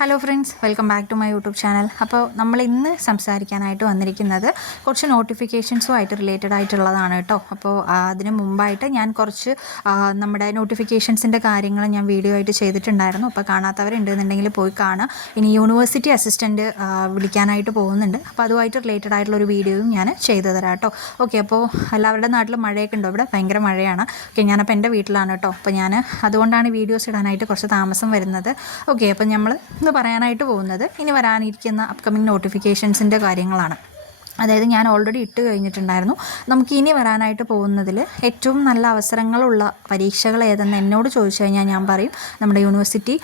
Hello friends, welcome back to my YouTube channel. അപ്പോൾ നമ്മൾ ഇന്ന് സംസാരിക്കാനായിട്ട് വന്നിരിക്കുന്നത് കുറച്ച് നോട്ടിഫിക്കേഷൻസുമായിട്ട് റിലേറ്റഡ് ആയിട്ടുള്ളതാണ് കേട്ടോ. അപ്പോൾ അതിന് മുമ്പായിട്ട് ഞാൻ കുറച്ച് നമ്മുടെ നോട്ടിഫിക്കേഷൻസിൻ്റെ കാര്യങ്ങൾ ഞാൻ വീഡിയോ ആയിട്ട് ചെയ്തിട്ടുണ്ടായിരുന്നു. അപ്പോൾ കാണാത്തവരുണ്ടെന്നുണ്ടെങ്കിൽ പോയി കാണുക. ഇനി യൂണിവേഴ്സിറ്റി അസിസ്റ്റൻറ്റ് വിളിക്കാനായിട്ട് പോകുന്നുണ്ട്. അപ്പോൾ അതുമായിട്ട് റിലേറ്റഡ് ആയിട്ടുള്ളൊരു വീഡിയോയും ഞാൻ ചെയ്തു തരാം കേട്ടോ. ഓക്കെ, അപ്പോൾ എല്ലാവരുടെ നാട്ടിൽ മഴയൊക്കെ ഉണ്ടോ? ഇവിടെ ഭയങ്കര മഴയാണ്. ഓക്കെ, ഞാനപ്പോൾ എൻ്റെ വീട്ടിലാണ് കേട്ടോ. അപ്പോൾ ഞാൻ അതുകൊണ്ടാണ് വീഡിയോസ് ഇടാനായിട്ട് കുറച്ച് താമസം വരുന്നത്. ഓക്കെ, അപ്പോൾ നമ്മൾ ഇന്ന് പറയാനായിട്ട് പോകുന്നത് ഇനി വരാനിരിക്കുന്ന അപ്കമിങ് നോട്ടിഫിക്കേഷൻസിൻ്റെ കാര്യങ്ങളാണ്. അതായത് ഞാൻ ഓൾറെഡി ഇട്ട് കഴിഞ്ഞിട്ടുണ്ടായിരുന്നു. നമുക്ക് ഇനി വരാനായിട്ട് പോകുന്നതിൽ ഏറ്റവും നല്ല അവസരങ്ങളുള്ള പരീക്ഷകൾ ഏതെന്ന് എന്നോട് ചോദിച്ചു കഴിഞ്ഞാൽ ഞാൻ പറയും നമ്മുടെ യൂണിവേഴ്സിറ്റി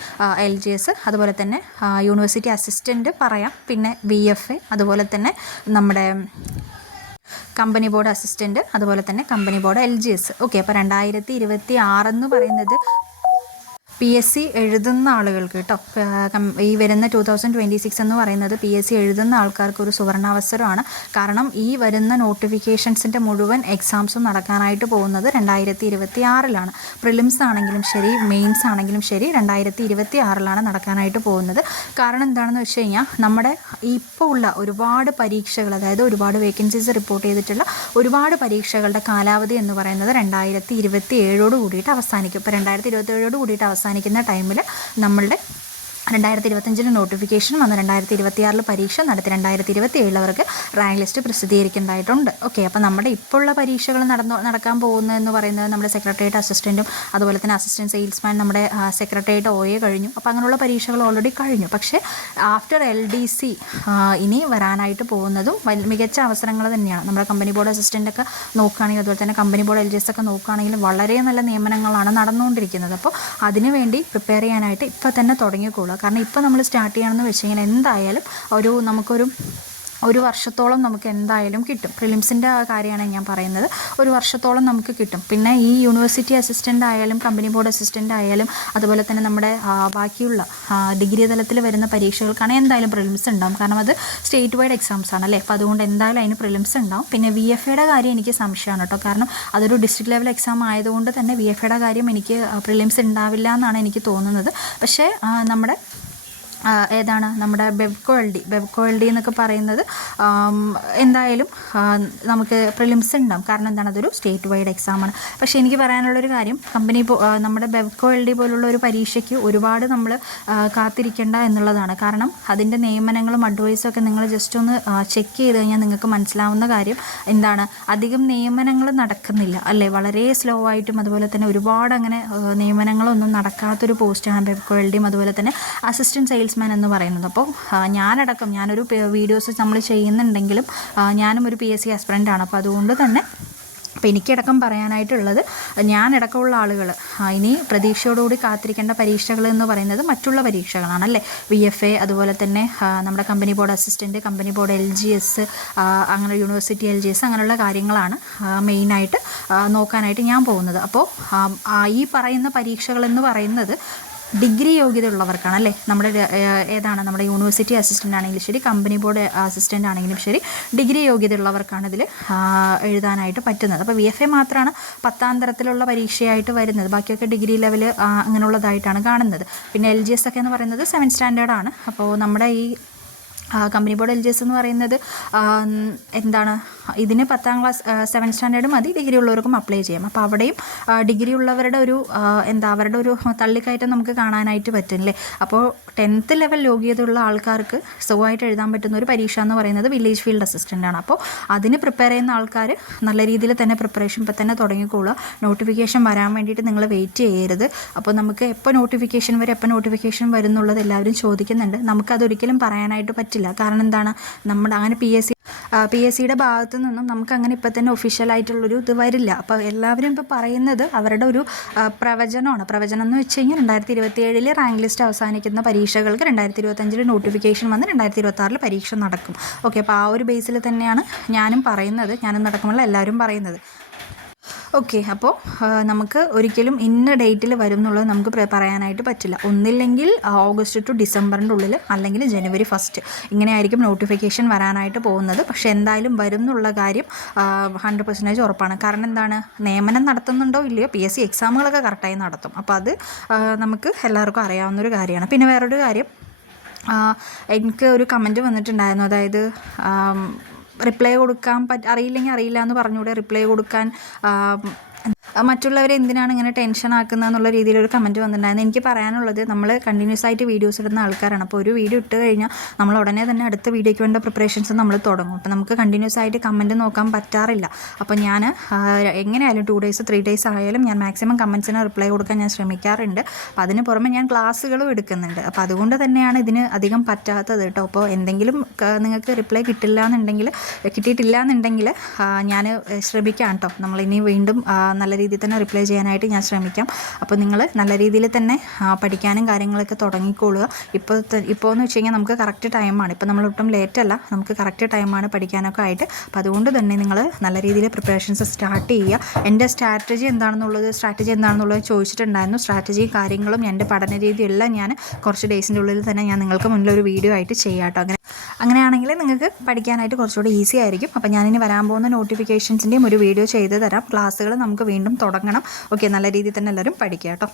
LGS, അതുപോലെ തന്നെ യൂണിവേഴ്സിറ്റി അസിസ്റ്റൻറ്റ് പറയാം, പിന്നെ VFA, അതുപോലെ തന്നെ നമ്മുടെ കമ്പനി ബോർഡ് അസിസ്റ്റൻറ്റ്, അതുപോലെ തന്നെ കമ്പനി ബോർഡ് LGS. ഓക്കെ, അപ്പോൾ 2026 എന്ന് പറയുന്നത് PSC എഴുതുന്ന ആളുകൾക്ക് കേട്ടോ. ഈ വരുന്ന 2026 എന്ന് പറയുന്നത് PSC എഴുതുന്ന ആൾക്കാർക്ക് ഒരു സുവർണാവസരമാണ്. കാരണം ഈ വരുന്ന നോട്ടിഫിക്കേഷൻസിൻ്റെ മുഴുവൻ എക്സാംസും നടക്കാനായിട്ട് പോകുന്നത് 2026 പ്രിലിംസ് ആണെങ്കിലും ശരി, മെയിൻസ് ആണെങ്കിലും ശരി 2026 നടക്കാനായിട്ട് പോകുന്നത്. കാരണം എന്താണെന്ന് വെച്ച് കഴിഞ്ഞാൽ നമ്മുടെ ഇപ്പോൾ ഉള്ള ഒരുപാട് പരീക്ഷകൾ, അതായത് ഒരുപാട് വേക്കൻസീസ് റിപ്പോർട്ട് ചെയ്തിട്ടുള്ള ഒരുപാട് പരീക്ഷകളുടെ കാലാവധി എന്ന് പറയുന്നത് 2027 കൂടിയിട്ട് അവസാനിക്കും. ഇപ്പോൾ 2027 കൂടിയിട്ട് അവസാനിക്കുന്ന ടൈമിൽ നമ്മളുടെ 2025 നോട്ടിഫിക്കേഷൻ വന്ന് 2026 പരീക്ഷ നടത്തി 2027 റാങ്ക് ലിസ്റ്റ് പ്രസിദ്ധീകരിക്കേണ്ടതായിട്ടുണ്ട്. ഓക്കെ, അപ്പോൾ നമ്മുടെ ഇപ്പോൾ ഉള്ള പരീക്ഷകൾ നടക്കാൻ പോകുന്നതെന്ന് പറയുന്നത് നമ്മുടെ സെക്രട്ടേറിയറ്റ് അസിസ്റ്റൻറ്റും, അതുപോലെ തന്നെ അസിസ്റ്റൻറ്റ് സെയിൽസ്മാൻ, നമ്മുടെ സെക്രട്ടേറിയറ്റ് OA കഴിഞ്ഞു. അപ്പോൾ അങ്ങനെയുള്ള പരീക്ഷകൾ ഓൾറെഡി കഴിഞ്ഞു. പക്ഷേ ആഫ്റ്റർ LDC ഇനി വരാനായിട്ട് പോകുന്നതും മികച്ച അവസരങ്ങൾ തന്നെയാണ്. നമ്മുടെ കമ്പനി ബോർഡ് അസിസ്റ്റൻ്റൊക്കെ നോക്കുകയാണെങ്കിൽ, അതുപോലെ തന്നെ കമ്പനി ബോർഡ് LGS ഒക്കെ നോക്കുകയാണെങ്കിൽ വളരെ നല്ല നിയമനങ്ങളാണ് നടന്നുകൊണ്ടിരിക്കുന്നത്. അപ്പോൾ അതിനുവേണ്ടി പ്രിപ്പയർ ചെയ്യാനായിട്ട് ഇപ്പോൾ തന്നെ തുടങ്ങിക്കോളുക. കാരണം ഇപ്പോൾ നമ്മൾ സ്റ്റാർട്ട് ചെയ്യണമെന്ന് വെച്ച് കഴിഞ്ഞാൽ എന്തായാലും ഒരു വർഷത്തോളം നമുക്ക് എന്തായാലും കിട്ടും. പ്രിലിംസിൻ്റെ കാര്യമാണ് ഞാൻ പറയുന്നത്. ഒരു വർഷത്തോളം നമുക്ക് കിട്ടും. പിന്നെ ഈ യൂണിവേഴ്സിറ്റി അസിസ്റ്റൻ്റ് ആയാലും കമ്പനി ബോർഡ് അസിസ്റ്റൻ്റ് ആയാലും അതുപോലെ തന്നെ നമ്മുടെ ബാക്കിയുള്ള ഡിഗ്രി തലത്തിൽ വരുന്ന പരീക്ഷകൾക്കാണ് എന്തായാലും പ്രിലിംസ് ഉണ്ടാവും. കാരണം അത് സ്റ്റേറ്റ് വൈഡ് എക്സാംസ് ആണല്ലേ. അപ്പോൾ അതുകൊണ്ട് എന്തായാലും അതിന് പ്രിലിംസ് ഉണ്ടാവും. പിന്നെ VFAയുടെ കാര്യം എനിക്ക് സംശയമാണ് കേട്ടോ. കാരണം അതൊരു ഡിസ്ട്രിക്ട് ലെവൽ എക്സാം ആയതുകൊണ്ട് തന്നെ VFAയുടെ കാര്യം എനിക്ക് പ്രിലിംസ് ഉണ്ടാവില്ല എന്നാണ് എനിക്ക് തോന്നുന്നത്. പക്ഷേ നമ്മുടെ നമ്മുടെ ബെവ്കോ എൽ ഡി എന്നൊക്കെ പറയുന്നത് എന്തായാലും നമുക്ക് പ്രിലിംസ് ഉണ്ടാവും. കാരണം എന്താണ്, അതൊരു സ്റ്റേറ്റ് വൈഡ് എക്സാമാണ്. പക്ഷേ എനിക്ക് പറയാനുള്ളൊരു കാര്യം, നമ്മുടെ ബെവ്കോ LD പോലുള്ള ഒരു പരീക്ഷയ്ക്ക് ഒരുപാട് നമ്മൾ കാത്തിരിക്കേണ്ട എന്നുള്ളതാണ്. കാരണം അതിൻ്റെ നിയമനങ്ങളും അഡ്വൈസും ഒക്കെ നിങ്ങൾ ജസ്റ്റ് ഒന്ന് ചെക്ക് ചെയ്ത് കഴിഞ്ഞാൽ നിങ്ങൾക്ക് മനസ്സിലാവുന്ന കാര്യം എന്താണ്, അധികം നിയമനങ്ങൾ നടക്കുന്നില്ല അല്ലേ. വളരെ സ്ലോ ആയിട്ടും അതുപോലെ തന്നെ ഒരുപാട് അങ്ങനെ നിയമനങ്ങളൊന്നും നടക്കാത്തൊരു പോസ്റ്റാണ് ബെവ്കോ LDയും അതുപോലെ തന്നെ അസിസ്റ്റൻറ്റ് സെയിൽസ്മാൻ എന്ന് പറയുന്നത്. അപ്പോൾ ഞാനൊരു വീഡിയോസ് നമ്മൾ ചെയ്യുന്നുണ്ടെങ്കിലും ഞാനും ഒരു PSC ആസ്പിറൻ്റ് ആണ്. അപ്പോൾ അതുകൊണ്ട് തന്നെ അപ്പോൾ എനിക്കടക്കം പറയാനായിട്ടുള്ളത്, ഞാനടക്കമുള്ള ആളുകൾ ഇനി പ്രതീക്ഷയോടുകൂടി കാത്തിരിക്കേണ്ട പരീക്ഷകൾ എന്ന് പറയുന്നത് മറ്റുള്ള പരീക്ഷകളാണല്ലേ. VFA, അതുപോലെ തന്നെ നമ്മുടെ company board assistant, company board LGS, അങ്ങനെ യൂണിവേഴ്സിറ്റി LGS, അങ്ങനെയുള്ള കാര്യങ്ങളാണ് മെയിനായിട്ട് നോക്കാനായിട്ട് ഞാൻ പോകുന്നത്. അപ്പോൾ ഈ പറയുന്ന പരീക്ഷകളെന്ന് പറയുന്നത് ഡിഗ്രി യോഗ്യത ഉള്ളവർക്കാണ് അല്ലേ. നമ്മുടെ യൂണിവേഴ്സിറ്റി അസിസ്റ്റൻ്റ് ആണെങ്കിലും ശരി, കമ്പനി ബോർഡ് അസിസ്റ്റൻ്റ് ആണെങ്കിലും ശരി, ഡിഗ്രി യോഗ്യത ഉള്ളവർക്കാണ് ഇതിൽ എഴുതാനായിട്ട് പറ്റുന്നത്. അപ്പോൾ VFA മാത്രമാണ് 10ാം തരത്തിലുള്ള പരീക്ഷയായിട്ട് വരുന്നത്. ബാക്കിയൊക്കെ ഡിഗ്രി ലെവൽ അങ്ങനെയുള്ളതായിട്ടാണ് കാണുന്നത്. പിന്നെ LGS ഒക്കെ എന്ന് പറയുന്നത് 7th സ്റ്റാൻഡേർഡ് ആണ്. അപ്പോൾ നമ്മുടെ ഈ കമ്പനി ബോർഡ് LGS എന്ന് പറയുന്നത് ഇതിന് 10ാം ക്ലാസ് 7th സ്റ്റാൻഡേർഡ് മതി, ഡിഗ്രി ഉള്ളവർക്കും അപ്ലൈ ചെയ്യാം. അപ്പോൾ അവിടെയും ഡിഗ്രി ഉള്ളവരുടെ അവരുടെ ഒരു തള്ളിക്കയറ്റം നമുക്ക് കാണാനായിട്ട് പറ്റില്ലേ. അപ്പോൾ 10th ലെവൽ യോഗ്യതയുള്ള ആൾക്കാർക്ക് സുഖമായിട്ട് എഴുതാൻ പറ്റുന്ന ഒരു പരീക്ഷ എന്ന് പറയുന്നത് വില്ലേജ് ഫീൽഡ് അസിസ്റ്റൻ്റ് ആണ്. അപ്പോൾ അതിന് പ്രിപ്പയർ ചെയ്യുന്ന ആൾക്കാർ നല്ല രീതിയിൽ തന്നെ പ്രിപ്പറേഷൻ ഇപ്പോൾ തന്നെ തുടങ്ങിക്കോളുക. നോട്ടിഫിക്കേഷൻ വരാൻ വേണ്ടിയിട്ട് നിങ്ങൾ വെയിറ്റ് ചെയ്യരുത്. അപ്പോൾ നമുക്ക് എപ്പോൾ നോട്ടിഫിക്കേഷൻ വരുന്നുള്ളത് എല്ലാവരും ചോദിക്കുന്നുണ്ട്. നമുക്കതൊരിക്കലും പറയാനായിട്ട് പറ്റില്ല. കാരണം എന്താണ്, നമ്മുടെ അങ്ങനെ PSCയുടെ ഭാഗത്തു നിന്നും നമുക്കങ്ങനെ ഇപ്പം തന്നെ ഒഫീഷ്യലായിട്ടുള്ളൊരു ഇത് വരില്ല. അപ്പോൾ എല്ലാവരും ഇപ്പോൾ പറയുന്നത് അവരുടെ ഒരു പ്രവചനം എന്ന് വെച്ച് കഴിഞ്ഞാൽ 2027 റാങ്ക് ലിസ്റ്റ് അവസാനിക്കുന്ന പരീക്ഷകൾക്ക് 2025 നോട്ടിഫിക്കേഷൻ വന്ന് 2026 പരീക്ഷ നടക്കും. ഓക്കെ, അപ്പോൾ ആ ഒരു ബേസിൽ തന്നെയാണ് ഞാനും നടക്കുമ്പോൾ എല്ലാവരും പറയുന്നത്. ഓക്കെ, അപ്പോൾ നമുക്ക് ഒരിക്കലും ഇന്ന ഡേറ്റിൽ വരും എന്നുള്ളത് നമുക്ക് പറയാനായിട്ട് പറ്റില്ല. ഒന്നില്ലെങ്കിൽ ഓഗസ്റ്റ് ടു ഡിസംബറിൻ്റെ ഉള്ളിൽ, അല്ലെങ്കിൽ January 1 ഇങ്ങനെയായിരിക്കും നോട്ടിഫിക്കേഷൻ വരാനായിട്ട് പോകുന്നത്. പക്ഷേ എന്തായാലും വരും എന്നുള്ള കാര്യം 100% ഉറപ്പാണ്. കാരണം എന്താണ്, നിയമനം നടത്തുന്നുണ്ടോ ഇല്ലയോ, PSC എക്സാമുകളൊക്കെ കറക്റ്റായി നടത്തും. അപ്പോൾ അത് നമുക്ക് എല്ലാവർക്കും അറിയാവുന്നൊരു കാര്യമാണ്. പിന്നെ വേറൊരു കാര്യം, എനിക്ക് ഒരു കമൻറ്റ് വന്നിട്ടുണ്ടായിരുന്നു, അതായത് റിപ്ലൈ കൊടുക്കാൻ അറിയില്ലെങ്കിൽ അറിയില്ല എന്ന് പറഞ്ഞുകൂടെ, റിപ്ലൈ കൊടുക്കാൻ മറ്റുള്ളവരെ എന്തിനാണ് ഇങ്ങനെ ടെൻഷൻ ആക്കുന്നത് എന്നുള്ള രീതിയിലൊരു കമൻറ്റ് വന്നിട്ടുണ്ടായിരുന്നു. എനിക്ക് പറയാനുള്ളത്, നമ്മൾ കണ്ടിന്യൂസ് ആയിട്ട് വീഡിയോസ് ഇടുന്ന ആൾക്കാരാണ്. അപ്പോൾ ഒരു വീഡിയോ ഇട്ട് കഴിഞ്ഞാൽ നമ്മൾ ഉടനെ തന്നെ അടുത്ത വീഡിയോയ്ക്ക് വേണ്ട പ്രിപ്പറേഷൻസ് നമ്മൾ തുടങ്ങും. അപ്പോൾ നമുക്ക് കണ്ടിന്യൂസ് ആയിട്ട് കമൻറ്റ് നോക്കാൻ പറ്റാറില്ല. അപ്പോൾ ഞാൻ എങ്ങനെയായാലും 2 days 3 days ആയാലും ഞാൻ മാക്സിമം കമൻറ്റ്സിന് റിപ്ലൈ കൊടുക്കാൻ ഞാൻ ശ്രമിക്കാറുണ്ട്. അപ്പോൾ അതിന് പുറമെ ഞാൻ ക്ലാസ്സുകളും എടുക്കുന്നുണ്ട്. അപ്പോൾ അതുകൊണ്ട് തന്നെയാണ് ഇതിന് അധികം പറ്റാത്തത് കേട്ടോ. അപ്പോൾ എന്തെങ്കിലും നിങ്ങൾക്ക് റിപ്ലൈ കിട്ടിയിട്ടില്ല എന്നുണ്ടെങ്കിൽ ഞാൻ ശ്രമിക്കാം കേട്ടോ. നമ്മളിനി വീണ്ടും നല്ല രീതിയിൽ തന്നെ റിപ്ലൈ ചെയ്യാനായിട്ട് ഞാൻ ശ്രമിക്കാം. അപ്പോൾ നിങ്ങൾ നല്ല രീതിയിൽ തന്നെ പഠിക്കാനും കാര്യങ്ങളൊക്കെ തുടങ്ങിക്കോളുക. ഇപ്പോൾ എന്ന് വെച്ച് കഴിഞ്ഞാൽ നമുക്ക് കറക്റ്റ് ടൈമാണ്. ഇപ്പോൾ നമ്മൾ ഒട്ടും ലേറ്റല്ല, നമുക്ക് കറക്റ്റ് ടൈമാണ് പഠിക്കാനൊക്കെ ആയിട്ട്. അപ്പോൾ അതുകൊണ്ട് തന്നെ നിങ്ങൾ നല്ല രീതിയിൽ പ്രിപ്പറേഷൻസ് സ്റ്റാർട്ട് ചെയ്യുക. എൻ്റെ സ്ട്രാറ്റജി എന്താണെന്നുള്ളത് ചോദിച്ചിട്ടുണ്ടായിരുന്നു. സ്ട്രാറ്റജിയും കാര്യങ്ങളും എൻ്റെ പഠന രീതിയെല്ലാം ഞാൻ കുറച്ച് ഡേയ്സിൻ്റെ ഉള്ളിൽ തന്നെ ഞാൻ നിങ്ങൾക്ക് മുന്നിൽ ഒരു വീഡിയോ ആയിട്ട് ചെയ്യാം കേട്ടോ. അങ്ങനെയാണെങ്കിൽ നിങ്ങൾക്ക് പഠിക്കാനായിട്ട് കുറച്ചുകൂടി ഈസി ആയിരിക്കും. അപ്പോൾ ഞാനിനി വരാൻ പോകുന്ന നോട്ടിഫിക്കേഷൻസിൻ്റെയും ഒരു വീഡിയോ ചെയ്ത് തരാം. ക്ലാസ്സുകൾ നമുക്ക് വീണ്ടും തുടങ്ങണം. ഓക്കെ, നല്ല രീതിയിൽ തന്നെ എല്ലാവരും പഠിക്കുക കേട്ടോ.